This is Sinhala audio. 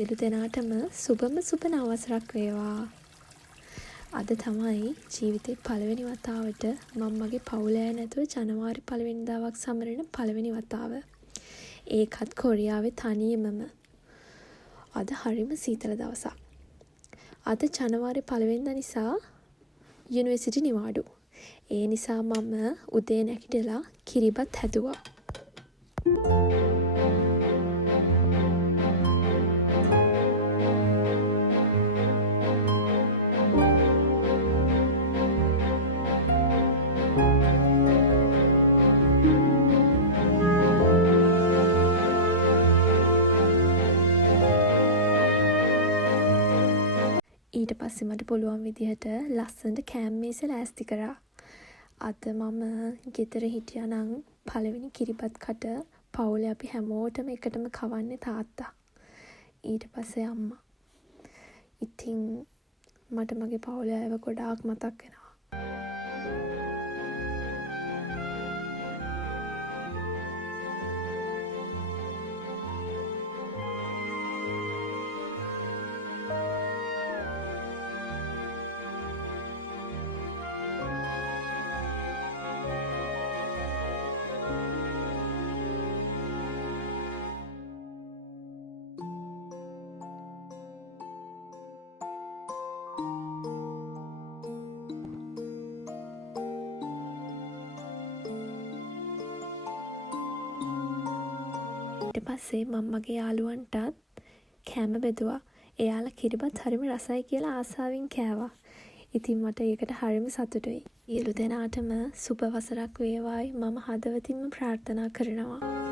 සියලු දෙනාටම සුබම සුබ නවසරක් වේවා. අද තමයි ජීවිතේ පළවෙනි වතාවට මම මගේ පවුල ඇය නැතුව ජනවාරි 1 වෙනිදාවක් සමරන පළවෙනි වතාව. ඒකත් කොරියාවේ තනියමම. අද හරිම සීතල දවසක්. අද ජනවාරි 1 වෙනිදා නිසා යුනිවර්සිටි නිවාඩු. ඒ නිසා මම උදේ නැගිටලා කිරිබත් හැදුවා. ඊට පස්සේ මට පුළුවන් විදිහට ලස්සනට කෑම මේස ලෑස්ති කරා. අද මම ගෙදර හිටියා නම් පළවෙනි කිරිබත් කට පවුලේ අපි හැමෝටම එකටම කවන්නේ තාත්තා. ඊට පස්සේ අම්මා. ඉතින් මට මගේ පවුලේ අයව ගොඩාක් මතක් වෙනවා. ඊට පස්සේ මම මගේ යාළුවන්ටත් කෑම බෙදුවා. එයාලා කිරිබත් හරිම රසයි කියලා ආසාවෙන් කෑවා. ඉතින් මට ඒකට හරිම සතුටුයි. සියලු දෙනාටම සුබ වසරක් වේවායි මම හදවතින්ම ප්‍රාර්ථනා කරනවා.